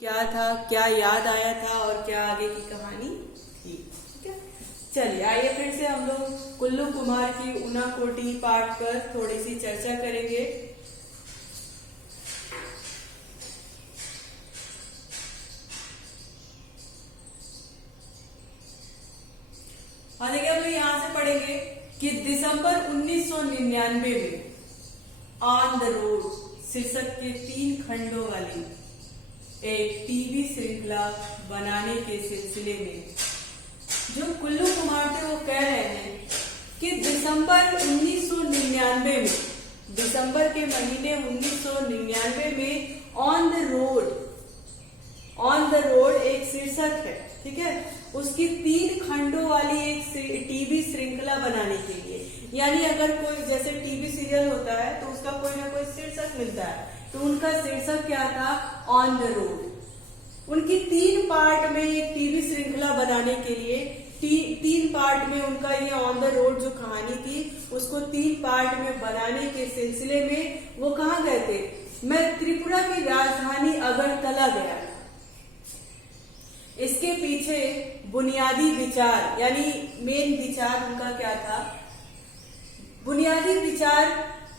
क्या था, क्या याद आया था और क्या आगे की कहानी थी। ठीक है, चलिए आइए फिर से हम लोग कुल्लू कुमार की ऊनाकोटी पाठ पर थोड़ी सी चर्चा करेंगे। हाँ देखिए, हम लोग यहाँ से पढ़ेंगे कि दिसंबर 1999 में ऑन द रोड शीर्षक के 3 खंडों वाली एक टीवी श्रृंखला बनाने के सिलसिले में जो कुल्लू कुमार थे वो कह रहे हैं कि दिसंबर 1999 में, दिसंबर के महीने 1999 में ऑन द रोड एक शीर्षक है। ठीक है, उसकी 3 खंडों वाली एक टीवी श्रृंखला बनाने के लिए, यानी अगर कोई जैसे टीवी सीरियल होता है तो उसका कोई ना कोई शीर्षक मिलता है, तो उनका शीर्षक क्या था, ऑन द रोड। उनकी 3 पार्ट में एक टीवी श्रृंखला बनाने के लिए 3 पार्ट में उनका ये ऑन द रोड जो कहानी थी उसको 3 पार्ट में बनाने के सिलसिले में वो कहाँ गए थे। मैं त्रिपुरा की राजधानी अगरतला गया। इसके पीछे बुनियादी विचार यानी मेन विचार उनका क्या था, बुनियादी विचार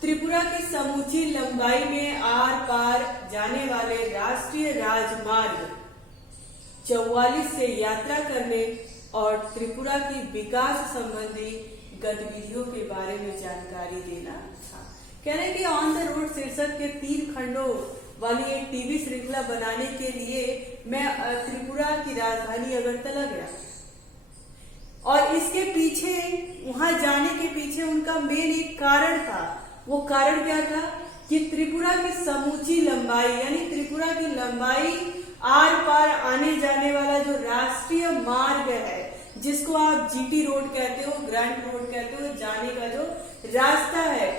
त्रिपुरा की समूची लंबाई में आर पार जाने वाले राष्ट्रीय राजमार्ग 44 से यात्रा करने और त्रिपुरा की विकास संबंधी गतिविधियों के बारे में जानकारी देना था। कह रहे कि ऑन द रोड शीर्षक के 3 खंडों वाली एक टीवी श्रृंखला बनाने के लिए मैं त्रिपुरा की राजधानी अगरतला गया, और इसके पीछे, वहां जाने के पीछे उनका मेन एक कारण था। वो कारण क्या था कि त्रिपुरा की समूची लंबाई यानी त्रिपुरा की लंबाई आर पार आने जाने वाला जो राष्ट्रीय मार्ग है, जिसको आप जीटी रोड कहते हो, ग्रैंड रोड कहते हो, जाने का जो रास्ता है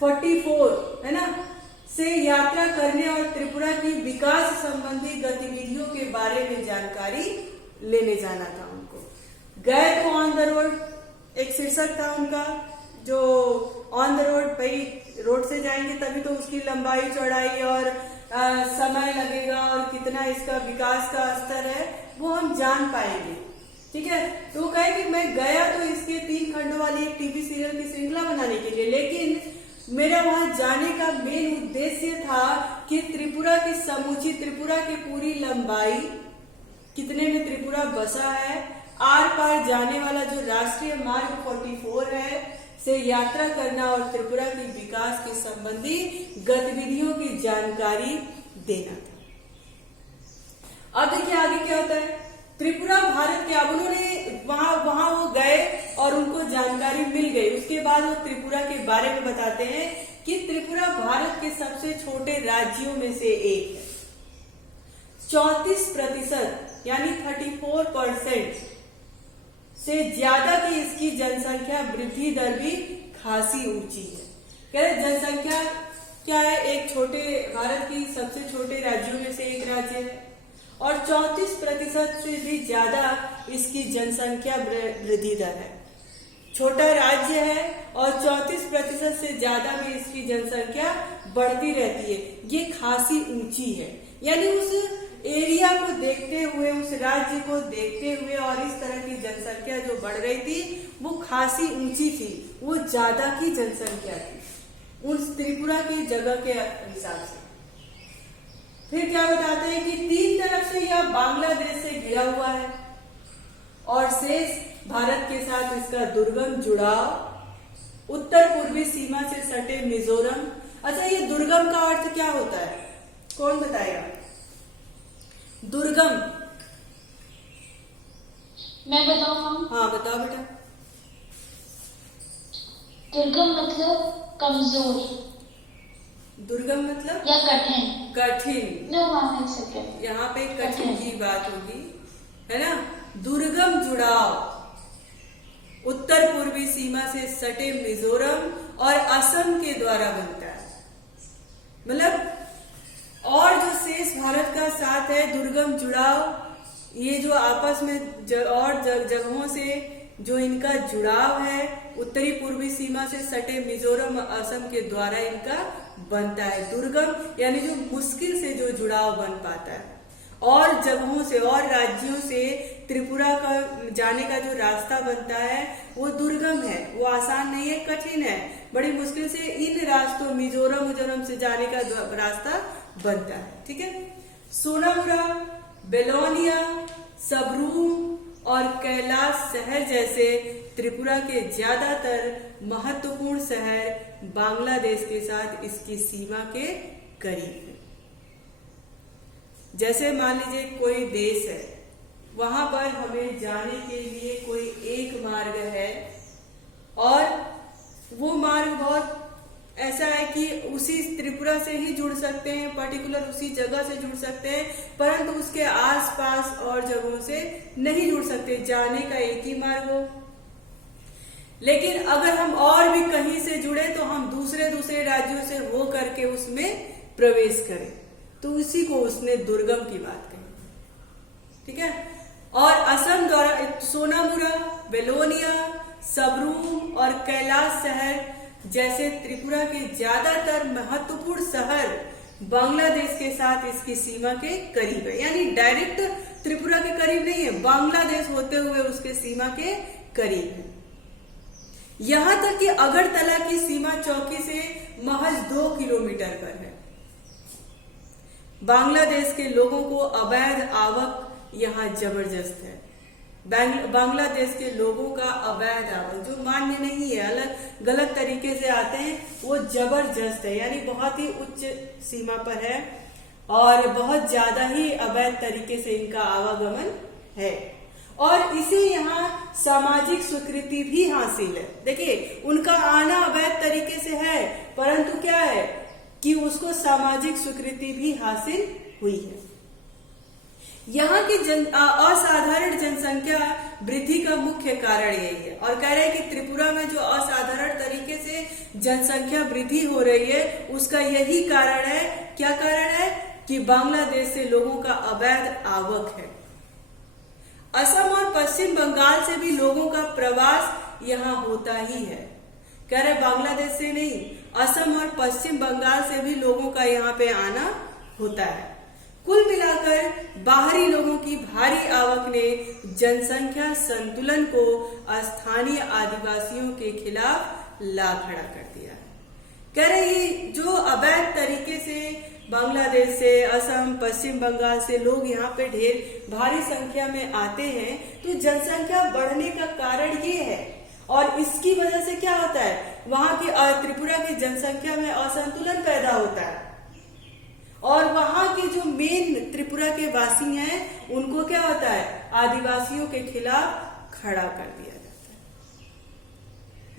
44 है ना, से यात्रा करने और त्रिपुरा की विकास संबंधी गतिविधियों के बारे में जानकारी लेने जाना था। उनको गए तो ऑन द रोड एक शीर्षक था उनका, जो ऑन द रोड, भाई रोड से जाएंगे तभी तो उसकी लंबाई चौड़ाई और समय लगेगा और कितना इसका विकास का स्तर है वो हम जान पाएंगे। ठीक है, तो कहे कि मैं गया तो इसके 3 खंडों वाली एक टीवी सीरियल की श्रृंखला बनाने के लिए, लेकिन मेरा वहां जाने का मेन उद्देश्य था कि त्रिपुरा की समूची, त्रिपुरा की पूरी लंबाई कितने में त्रिपुरा बसा है, आर पार जाने वाला जो राष्ट्रीय मार्ग 44 है से यात्रा करना और त्रिपुरा की विकास के संबंधी गतिविधियों की जानकारी देना था। अब देखिए आगे क्या होता है। त्रिपुरा भारत के, अब उन्होंने वहां वो गए और उनको जानकारी मिल गई। उसके बाद वो त्रिपुरा के बारे में बताते हैं कि त्रिपुरा भारत के सबसे छोटे राज्यों में से एक है। 34% यानी 34% से ज्यादा की इसकी जनसंख्या वृद्धि दर भी खासी ऊंची है। कह रहे जनसंख्या क्या है, एक छोटे, भारत की सबसे छोटे राज्यों में से एक राज्य है और 34% से भी ज्यादा इसकी जनसंख्या वृद्धि दर है। छोटा राज्य है और 34% से ज्यादा में इसकी जनसंख्या बढ़ती रहती है। ये खासी ऊंची है, यानी उस एरिया को देखते हुए, उस राज्य को देखते हुए और इस तरह की जनसंख्या जो बढ़ रही थी वो खासी ऊंची थी, वो ज्यादा की जनसंख्या थी उस त्रिपुरा की जगह के हिसाब से। फिर क्या बताते हैं कि 3 तरफ से यह बांग्लादेश से घिरा हुआ है और शेष भारत के साथ इसका दुर्गम जुड़ाव उत्तर पूर्वी सीमा से सटे मिजोरम। अच्छा, ये दुर्गम का अर्थ क्या होता है, कौन बताएगा? दुर्गम, मैं बताऊँ? हाँ बताओ बेटा। दुर्गम मतलब कमजोर, दुर्गम मतलब या कठिन। कठिन, नो मैम, एक सेकंड, यहाँ पे कठिन की बात होगी, है ना। दुर्गम जुड़ाव उत्तर पूर्वी सीमा से सटे मिजोरम और असम के द्वारा बनता है। मतलब और जो शेष भारत का साथ है दुर्गम जुड़ाव, ये जो आपस में और जगहों से जो इनका जुड़ाव है उत्तरी पूर्वी सीमा से सटे मिजोरम और असम के द्वारा इनका बनता है। दुर्गम यानी जो मुश्किल से जो जुड़ाव बन पाता है। और जगहों से और राज्यों से त्रिपुरा का जाने का जो रास्ता बनता है वो दुर्गम है, वो आसान नहीं है, कठिन है। बड़ी मुश्किल से इन रास्तों मिजोरम से जाने का रास्ता बनता है। ठीक है, सोनामुरा, बेलोनिया, सबरूम और कैलाश शहर जैसे त्रिपुरा के ज्यादातर महत्वपूर्ण शहर बांग्लादेश के साथ इसकी सीमा के करीब है। जैसे मान लीजिए कोई देश है, वहां पर हमें जाने के लिए कोई एक मार्ग है और वो मार्ग बहुत ऐसा है कि उसी त्रिपुरा से ही जुड़ सकते हैं, पर्टिकुलर उसी जगह से जुड़ सकते हैं, परंतु उसके आसपास और जगहों से नहीं जुड़ सकते, जाने का एक ही मार्ग हो। लेकिन अगर हम और भी कहीं से जुड़े तो हम दूसरे राज्यों से हो करके उसमें प्रवेश करें, तो उसी को उसने दुर्गम की बात कही। ठीक है, और असम द्वारा सोनामुरा, बेलोनिया, सबरूम और कैलाश शहर जैसे त्रिपुरा के ज्यादातर महत्वपूर्ण शहर बांग्लादेश के साथ इसकी सीमा के करीब है, यानी डायरेक्ट त्रिपुरा के करीब नहीं है, बांग्लादेश होते हुए उसके सीमा के करीब है। यहां तक कि अगरतला की सीमा चौकी से महज 2 किलोमीटर पर है। बांग्लादेश के लोगों को अवैध आवक यहाँ जबरदस्त है। बांग्लादेश के लोगों का अवैध आवक जो मान्य नहीं है, अलग गलत तरीके से आते हैं, वो जबरदस्त है, यानी बहुत ही उच्च सीमा पर है और बहुत ज्यादा ही अवैध तरीके से इनका आवागमन है और इसे यहाँ सामाजिक स्वीकृति भी हासिल है। देखिए, उनका आना अवैध तरीके से है, परंतु क्या है कि उसको सामाजिक स्वीकृति भी हासिल हुई है। यहाँ की असाधारण जनसंख्या वृद्धि का मुख्य कारण यही है और कह रहे हैं कि त्रिपुरा में जो असाधारण तरीके से जनसंख्या वृद्धि हो रही है उसका यही कारण है। क्या कारण है? कि बांग्लादेश से लोगों का अवैध आवक है। असम और पश्चिम बंगाल से भी लोगों का प्रवास यहाँ होता ही है। कह रहे बांग्लादेश से नहीं, असम और पश्चिम बंगाल से भी लोगों का यहाँ पे आना होता है। कुल मिलाकर बाहरी लोगों की भारी आवक ने जनसंख्या संतुलन को स्थानीय आदिवासियों के खिलाफ ला खड़ा कर दिया है। कह रहे ये जो अवैध तरीके से बांग्लादेश से, असम, पश्चिम बंगाल से लोग यहाँ पे ढेर भारी संख्या में आते हैं, तो जनसंख्या बढ़ने का कारण ये है और इसकी वजह से क्या होता है, वहां की त्रिपुरा की जनसंख्या में असंतुलन पैदा होता है और वहां के जो मेन त्रिपुरा के वासी हैं उनको क्या होता है, आदिवासियों के खिलाफ खड़ा कर दिया जाता है।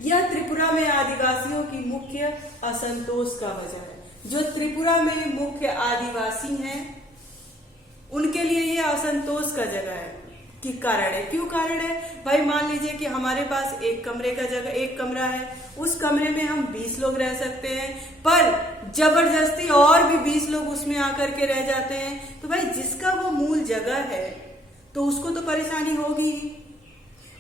यह त्रिपुरा में आदिवासियों की मुख्य असंतोष का वजह है। जो त्रिपुरा में मुख्य आदिवासी हैं उनके लिए यह असंतोष का जगह है कि कारण है। क्यों कारण है भाई? मान लीजिए कि हमारे पास एक कमरे का जगह, एक कमरा है, उस कमरे में हम 20 लोग रह सकते हैं, पर जबरदस्ती और भी 20 लोग उसमें आकर के रह जाते हैं, तो भाई जिसका वो मूल जगह है तो उसको तो परेशानी होगी ही।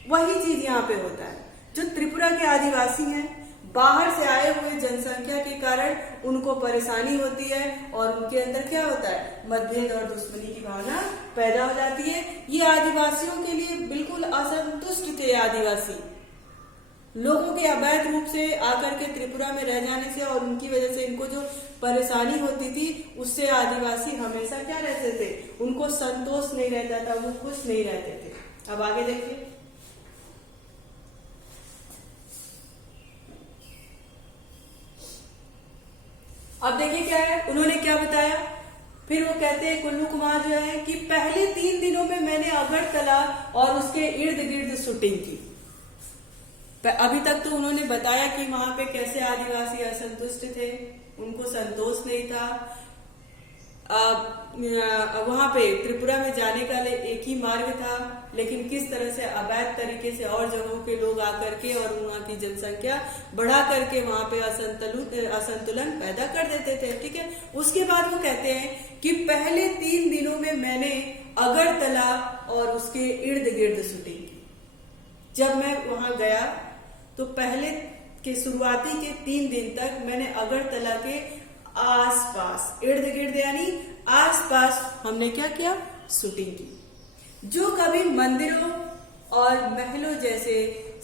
वही चीज यहाँ पे होता है। जो त्रिपुरा के आदिवासी हैं, बाहर से आए हुए जनसंख्या के कारण उनको परेशानी होती है और उनके अंदर क्या होता है, मतभेद और दुश्मनी की भावना पैदा हो जाती है। ये आदिवासियों के लिए बिल्कुल असंतुष्ट थे। आदिवासी लोगों के अवैध रूप से आकर के त्रिपुरा में रह जाने से और उनकी वजह से इनको जो परेशानी होती थी उससे आदिवासी हमेशा क्या रहते थे, उनको संतोष नहीं रहता था, वो खुश नहीं रहते थे। अब आगे देखिए, अब देखिए क्या है, उन्होंने क्या बताया। फिर वो कहते हैं, कुल्लू कुमार जो है कि पहले 3 दिनों में मैंने अगरतला और उसके इर्द गिर्द शूटिंग की। अभी तक तो उन्होंने बताया कि वहां पे कैसे आदिवासी असंतुष्ट थे, उनको संतोष नहीं था। वहां पे त्रिपुरा में जाने का एक ही मार्ग था, लेकिन किस तरह से अवैध तरीके से और जगहों के लोग आकर के और वहां की जनसंख्या बढ़ा करके वहां पे असंतुलन पैदा कर देते थे। ठीक है, उसके बाद वो कहते हैं कि पहले 3 दिनों में मैंने अगरतला और उसके इर्द गिर्द शूटिंग की। जब मैं वहां गया तो पहले के शुरुआती के 3 दिन तक मैंने अगरतला के आसपास, इर्द गिर्द यानी आसपास हमने क्या किया, शूटिंग की, जो कभी मंदिरों और महलों जैसे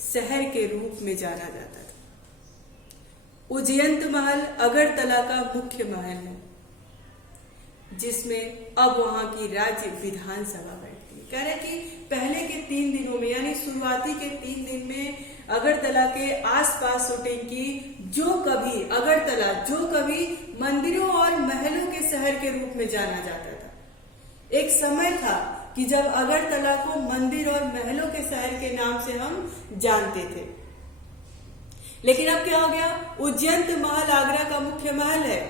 शहर के रूप में जाना जाता था। उज्जैन महल अगरतला का मुख्य महल है, जिसमें अब वहां की राज्य विधानसभा बैठती है। कह रहे कि पहले के 3 दिनों में, यानी शुरुआती के 3 दिन में अगरतला के आसपास शूटिंग की, जो कभी मंदिरों और महलों के शहर के रूप में जाना जाता था। एक समय था कि जब अगरतला को मंदिर और महलों के शहर के नाम से हम जानते थे, लेकिन अब क्या हो गया, उज्जैन महल आगरा का मुख्य महल है।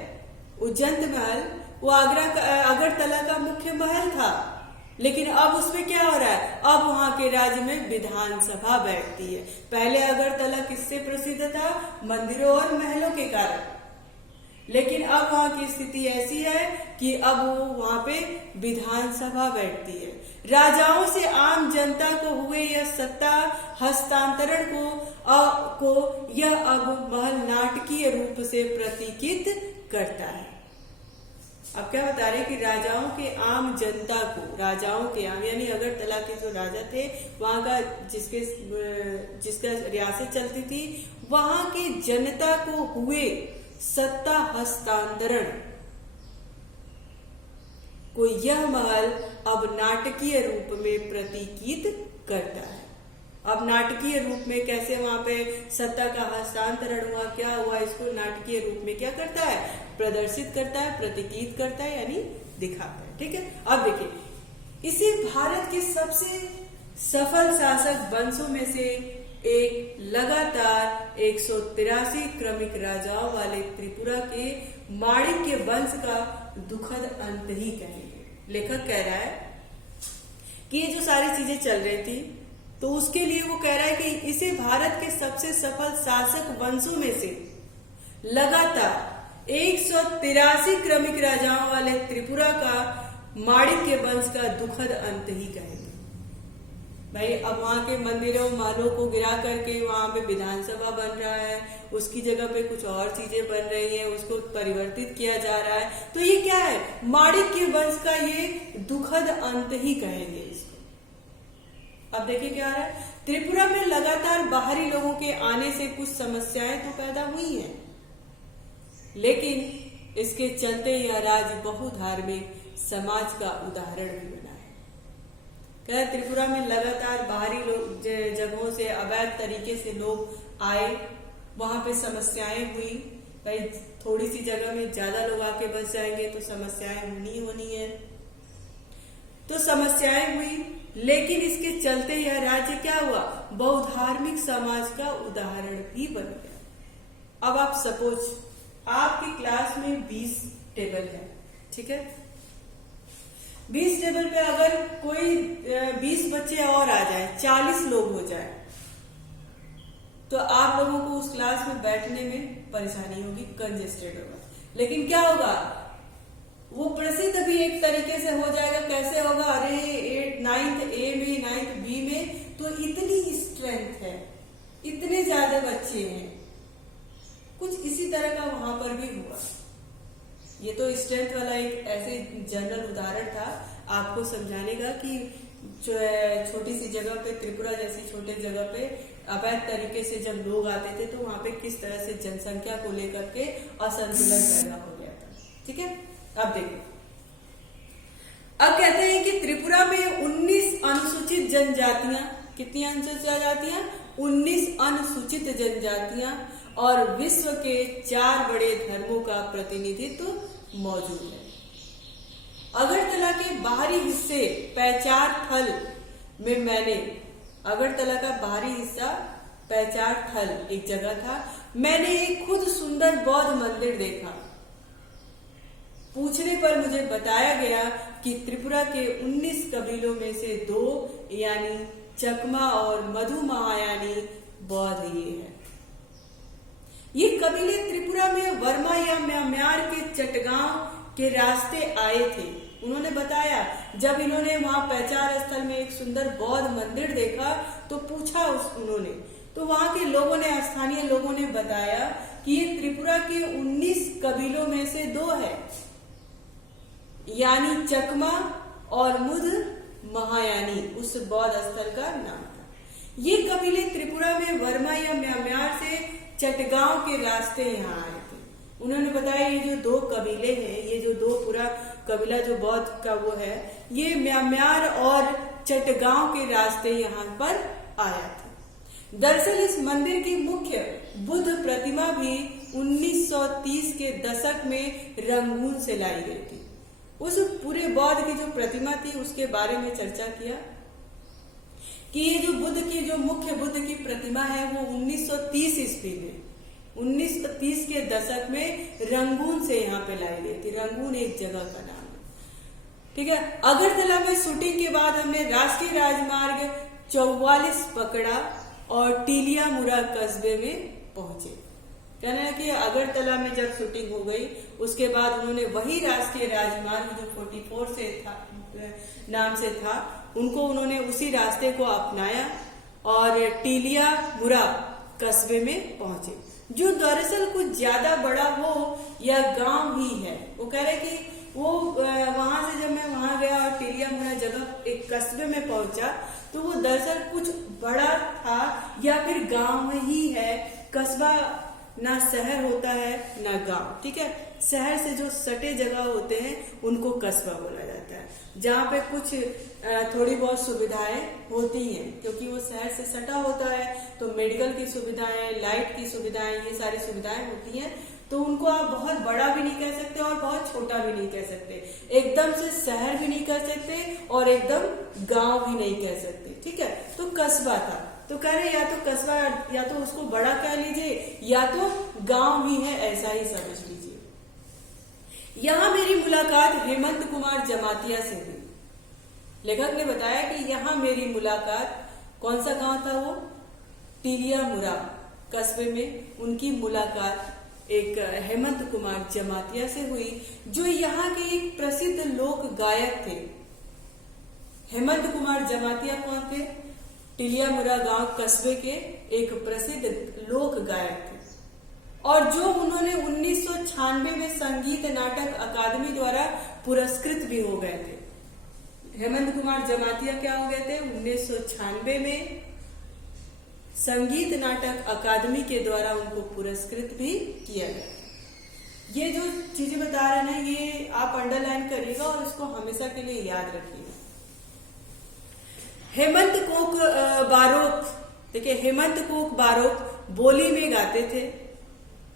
उज्जैन महल वो अगरतला का मुख्य महल था, लेकिन अब उसमें क्या हो रहा है, अब वहां के राज्य में विधानसभा बैठती है। पहले अगरतला किससे प्रसिद्ध था, मंदिरों और महलों के कारण, लेकिन अब वहां की स्थिति ऐसी है कि अब वो वहां पे विधानसभा बैठती है। राजाओं से आम जनता को हुए यह सत्ता हस्तांतरण को यह अब महल नाटकीय रूप से प्रतीकित करता है। अब क्या बता रहे कि राजाओं के आम जनता को, यानी अगरतला के जो राजा थे, वहां का जिसका रियासत चलती थी, वहां की जनता को हुए सत्ता हस्तांतरण को यह महल अब नाटकीय रूप में प्रतीकित करता है। अब नाटकीय रूप में कैसे वहां पे सत्ता का हस्तांतरण हुआ, क्या हुआ, इसको नाटकीय रूप में क्या करता है, प्रदर्शित करता है, प्रतीकित करता है, यानी दिखाता है। ठीक है, अब देखिए, इसे भारत के सबसे सफल शासक वंशों में से एक लगातार 183 क्रमिक राजाओं वाले त्रिपुरा के माणिक्य वंश का दुखद अंत ही कहेंगे। लेखक कह रहा है कि ये जो सारी चीजें चल रही थी, तो उसके लिए वो कह रहा है कि इसे भारत के सबसे सफल शासक वंशों में से लगातार 183 क्रमिक राजाओं वाले त्रिपुरा का माणिक्य वंश का दुखद अंत ही कहेंगे। भाई, अब वहां के मंदिरों महलों को गिरा करके वहां पे विधानसभा बन रहा है, उसकी जगह पे कुछ और चीजें बन रही हैं, उसको परिवर्तित किया जा रहा है, तो ये क्या है, माणिक्य वंश का ये दुखद अंत ही कहेंगे इसको। अब देखिए क्या है, त्रिपुरा में लगातार बाहरी लोगों के आने से कुछ समस्याएं तो पैदा हुई हैं, लेकिन इसके चलते यह राज्य बहुधार्मिक समाज का उदाहरण भी बना है। क्या त्रिपुरा में लगातार बाहरी जगहों से अवैध तरीके से लोग आए, वहां पे समस्याएं हुई। भाई, थोड़ी सी जगह में ज्यादा लोग आके बस जाएंगे तो समस्याएं होनी है, तो समस्याएं हुई, लेकिन इसके चलते यह राज्य क्या हुआ, बहुधार्मिक समाज का उदाहरण भी बन गया। अब आप सपोज आपकी क्लास में 20 टेबल है, ठीक है, 20 टेबल पे अगर कोई 20 बच्चे और आ जाए, 40 लोग हो जाए, तो आप लोगों को उस क्लास में बैठने में परेशानी होगी, कंजेस्टेड होगा। लेकिन क्या होगा, वो प्रसिद्ध भी एक तरीके से हो जाएगा। कैसे होगा, अरे 9th A में 9th B में तो इतनी स्ट्रेंथ है, इतने ज्यादा बच्चे हैं, कुछ इसी तरह का वहां पर भी हुआ। ये तो स्ट्रेंथ वाला एक ऐसे जनरल उदाहरण था आपको समझाने का कि छोटी सी जगह पे, त्रिपुरा जैसी छोटे जगह पे अवैध तरीके से जब लोग आते थे तो वहां पे किस तरह से जनसंख्या को लेकर के असंतुलन पैदा हो गया था। ठीक है, अब देखो, अब कहते हैं कि त्रिपुरा में 19 अनुसूचित जनजातियां, कितनी अनुसूचित जनजातियां, 19 अनुसूचित जनजातियां और विश्व के 4 बड़े धर्मों का प्रतिनिधित्व मौजूद है। अगरतला के बाहरी हिस्से पैचार थल में मैंने, अगरतला का बाहरी हिस्सा पैचार थल एक जगह था, मैंने एक खुद सुंदर बौद्ध मंदिर देखा। पूछने पर मुझे बताया गया कि त्रिपुरा के 19 कबीलों में से 2 यानी चकमा और मधु महायानी बौद्ध ये है। ये कबीले त्रिपुरा में वर्मा या म्यांमार के चटगांव के रास्ते आए थे। उन्होंने बताया, जब इन्होंने वहां पैचार स्थल में एक सुंदर बौद्ध मंदिर देखा तो पूछा उन्होंने, तो वहां के लोगों ने, स्थानीय लोगों ने बताया कि ये त्रिपुरा के 19 कबीलों में से 2 है, यानी चकमा और मुद महायानी उस बौद्ध स्थल का नाम था। ये कबीले त्रिपुरा में वर्मा या म्यांमार से चटगांव के रास्ते यहाँ आए थे। उन्होंने बताया ये जो दो कबीले हैं, ये जो दो पूरा कबीला जो बौद्ध का वो है, ये म्यांमार और चटगांव के रास्ते यहाँ पर आया था। दरअसल इस मंदिर की मुख्य बुद्ध प्रतिमा भी 1930 के दशक में रंगून से लाई गई थी। उस पूरे बौद्ध की जो प्रतिमा थी उसके बारे में चर्चा किया कि ये जो बुद्ध की जो मुख्य बुद्ध की प्रतिमा है वो 1930 ईस्वी में 1930 के दशक में रंगून से यहाँ पे लाई गई थी। रंगून एक जगह का नाम है, ठीक है। अगरतला में शूटिंग के बाद हमने राष्ट्रीय राजमार्ग 44 पकड़ा और टीलियामुरा कस्बे में पहुंचे। कहना है कि अगरतला में जब शूटिंग हो गई उसके बाद उन्होंने वही राष्ट्रीय राजमार्ग जो 44 से था नाम से था, उनको उन्होंने उसी रास्ते को अपनाया और टीलियामुरा कस्बे में पहुंचे, जो दरअसल कुछ ज्यादा बड़ा हो या गांव ही है। वो कह रहे कि वो वहां से जब मैं वहां गया और टीलियामुरा जगह एक कस्बे में पहुंचा तो वो दरअसल कुछ बड़ा था या फिर गांव ही है। कस्बा ना शहर होता है ना गांव, ठीक है। शहर से जो सटे जगह होते हैं उनको कस्बा बोला जाता है, जहाँ पे कुछ थोड़ी बहुत सुविधाएं होती हैं, क्योंकि वो शहर से सटा होता है तो मेडिकल की सुविधाएं, लाइट की सुविधाएं, ये सारी सुविधाएं होती हैं। तो उनको आप बहुत बड़ा भी नहीं कह सकते और बहुत छोटा भी नहीं कह सकते, एकदम से शहर भी नहीं कह सकते और एकदम गांव भी नहीं कह सकते, ठीक है। तो कस्बा था, तो कह रहे या तो कस्बा या तो उसको बड़ा कह लीजिए या तो गांव ही है, ऐसा ही समझ लीजिए। यहाँ मेरी मुलाकात हेमंत कुमार जमातिया से हुई। लेखक ने बताया कि यहाँ मेरी मुलाकात, कौन सा गांव था वो, टीलियामुरा कस्बे में उनकी मुलाकात एक हेमंत कुमार जमातिया से हुई, जो यहाँ के एक प्रसिद्ध लोक गायक थे। हेमंत कुमार जमातिया कौन थे? टीलियामुरा गांव कस्बे के एक प्रसिद्ध लोक गायक थे और जो उन्होंने 1996 में संगीत नाटक अकादमी द्वारा पुरस्कृत भी हो गए थे। हेमंत कुमार जमातिया क्या हो गए थे? 1996 में संगीत नाटक अकादमी के द्वारा उनको पुरस्कृत भी किया गया। ये जो चीजें बता रहे हैं ये आप अंडरलाइन करिएगा और इसको हमेशा के लिए याद रखिएगा। हेमंत कोक बारोक, देखिए हेमंत कोक बारोक बोली में गाते थे।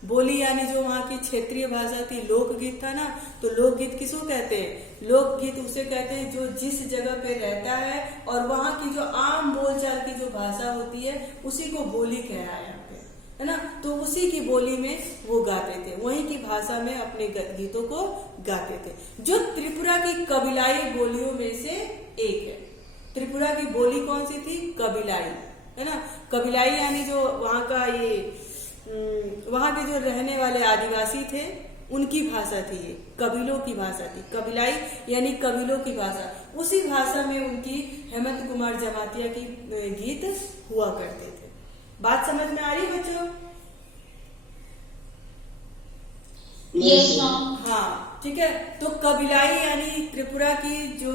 बोली यानी जो वहाँ की क्षेत्रीय भाषा थी, लोकगीत था ना, तो लोकगीत किसको कहते हैं? लोकगीत उसे कहते हैं जो जिस जगह पे रहता है और वहाँ की जो आम बोलचाल की जो भाषा होती है उसी को बोली कहा है यहाँ पे, है ना। तो उसी की बोली में वो गाते थे, वहीं की भाषा में अपने गीतों को गाते थे, जो त्रिपुरा की कबीलाई बोलियों में से एक है। त्रिपुरा की बोली कौन सी थी? कबीलाई, है ना। कबीलाई यानी जो वहाँ का वहाँ के जो रहने वाले आदिवासी थे उनकी भाषा थी, ये कबीलों की भाषा थी। कबीलाई यानी कबीलों की भाषा, उसी भाषा में उनकी हेमंत कुमार जमातिया की गीत हुआ करते थे। बात समझ में आ रही बच्चों? Yes ma'am. हाँ, ठीक है। तो कबीलाई यानी त्रिपुरा की जो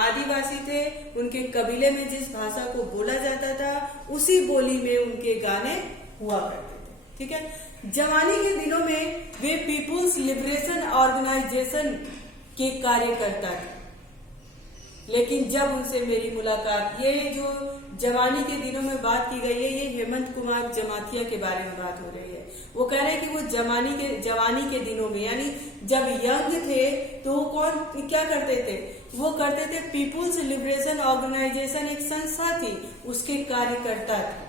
आदिवासी थे उनके कबीले में जिस भाषा को बोला जाता था उसी बोली में उनके गाने हुआ करते थे, ठीक है। जवानी के दिनों में वे पीपुल्स लिबरेशन ऑर्गेनाइजेशन के कार्यकर्ता थे, लेकिन जब उनसे मेरी मुलाकात, ये जो जवानी के दिनों में बात की गई है ये हेमंत कुमार जमातिया के बारे में बात हो रही है। वो कह रहे हैं कि वो जवानी के दिनों में यानी जब यंग थे तो वो क्या करते थे? वो करते थे पीपुल्स लिबरेशन ऑर्गेनाइजेशन, एक संस्था थी, उसके कार्यकर्ता थे।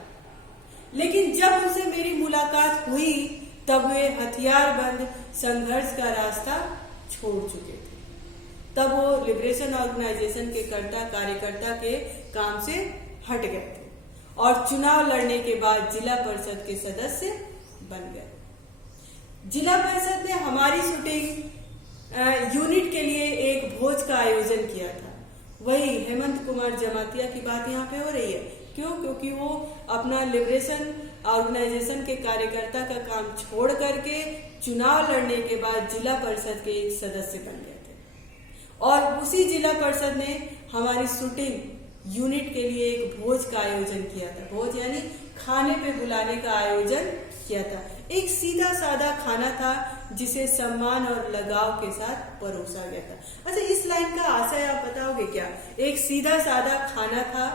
लेकिन जब उनसे मेरी मुलाकात हुई तब वे हथियारबंद संघर्ष का रास्ता छोड़ चुके थे। तब वो लिबरेशन ऑर्गेनाइजेशन के कार्यकर्ता के काम से हट गए थे और चुनाव लड़ने के बाद जिला परिषद के सदस्य बन गए। जिला परिषद ने हमारी शूटिंग यूनिट के लिए एक भोज का आयोजन किया था। वही हेमंत कुमार जमातिया की बात यहाँ पे हो रही है। क्यों? क्योंकि वो अपना लिबरेशन ऑर्गेनाइजेशन के कार्यकर्ता का काम छोड़ करके चुनाव लड़ने के बाद जिला परिषद के एक सदस्य बन गए थे और उसी जिला परिषद ने हमारी शूटिंग यूनिट के लिए एक भोज का आयोजन किया था। भोज यानी खाने पे बुलाने का आयोजन किया था। एक सीधा साधा खाना था जिसे सम्मान और लगाव के साथ परोसा गया था। अच्छा, इस लाइन का आशय आप बताओगे क्या? एक सीधा साधा खाना था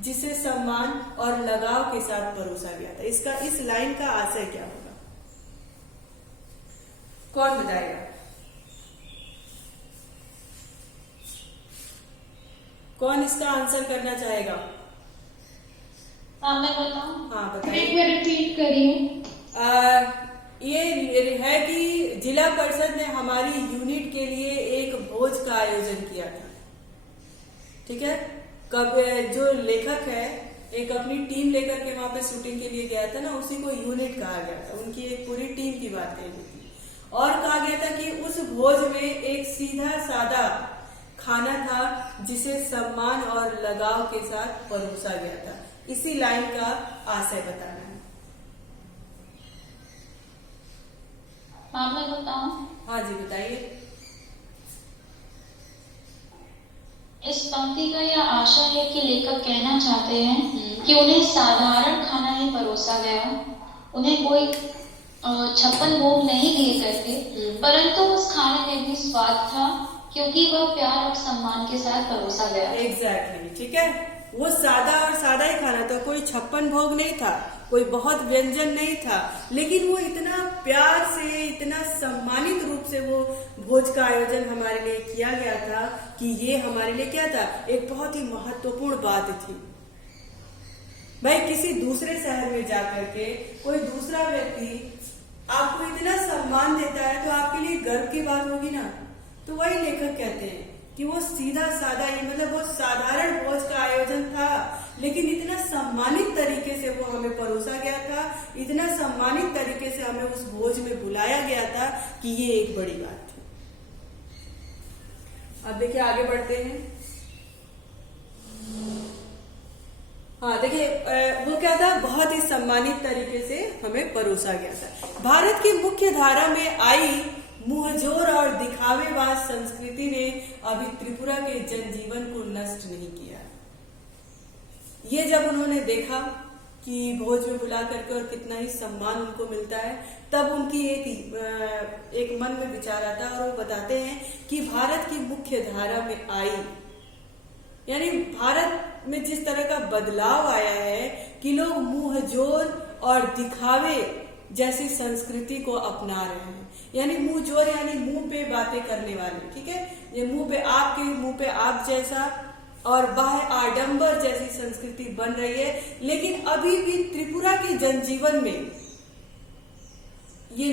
जिसे सम्मान और लगाव के साथ परोसा गया था। इसका इस लाइन का आशय क्या होगा? कौन बताएगा? कौन इसका आंसर करना चाहेगा? हाँ, मैं बताऊं? हाँ, बताइए। एक बार रिपीट करिए। ये है कि जिला परिषद ने हमारी यूनिट के लिए एक भोज का आयोजन किया था। ठीक है, कब जो लेखक है एक अपनी टीम लेकर के वहां पे शूटिंग के लिए गया था ना, उसी को यूनिट कहा गया था। उनकी एक पूरी टीम की बात कही गई थी और कहा गया था कि उस भोज में एक सीधा सादा खाना था जिसे सम्मान और लगाव के साथ परोसा गया था। इसी लाइन का आशय बताना है। हाँ, मैं बताऊं? हाँ जी, बताइए। इस पंक्ति का यह आशय है कि लेखक कहना चाहते हैं कि उन्हें साधारण खाना ही परोसा गया, उन्हें कोई 56 भोग नहीं दिए गए थे, परंतु उस खाने में भी स्वाद था क्योंकि वह प्यार और सम्मान के साथ परोसा गया। एग्जैक्टली, ठीक है। वो सादा और सादा ही खाना था, कोई 56 भोग नहीं था, कोई बहुत व्यंजन नहीं था, लेकिन वो इतना प्यार से, इतना सम्मानित रूप से वो भोज का आयोजन हमारे लिए किया गया था कि ये हमारे लिए क्या था, एक बहुत ही महत्वपूर्ण बात थी। भाई, किसी दूसरे शहर में जाकर के कोई दूसरा व्यक्ति आपको इतना सम्मान देता है तो आपके लिए गर्व की बात होगी ना। तो वही लेखक कहते हैं कि वो सीधा सादा ही, मतलब वो साधारण भोज का आयोजन था, लेकिन इतना सम्मानित तरीके से वो हमें परोसा गया था, इतना सम्मानित तरीके से हमें उस भोज में बुलाया गया था कि ये एक बड़ी बात थी। अब देखिए, आगे बढ़ते हैं। हाँ, देखिए, वो क्या था, बहुत ही सम्मानित तरीके से हमें परोसा गया था। भारत की मुख्य धारा में आई मुंहजोर और दिखावेबाज संस्कृति ने अभी त्रिपुरा के जनजीवन को नष्ट नहीं किया। ये जब उन्होंने देखा कि भोज में बुला करके और कितना ही सम्मान उनको मिलता है, तब उनकी एक मन में विचार आता है और वो बताते हैं कि भारत की मुख्य धारा में आई, यानी भारत में जिस तरह का बदलाव आया है कि लोग मुंहजोर और दिखावे जैसी संस्कृति को अपना रहे हैं। यानी मुंहजोर यानी मुंह पे बातें करने वाले, ठीक है, ये मुंह पे आप जैसा और बाह्य आडंबर जैसी संस्कृति बन रही है। लेकिन अभी भी त्रिपुरा के जनजीवन में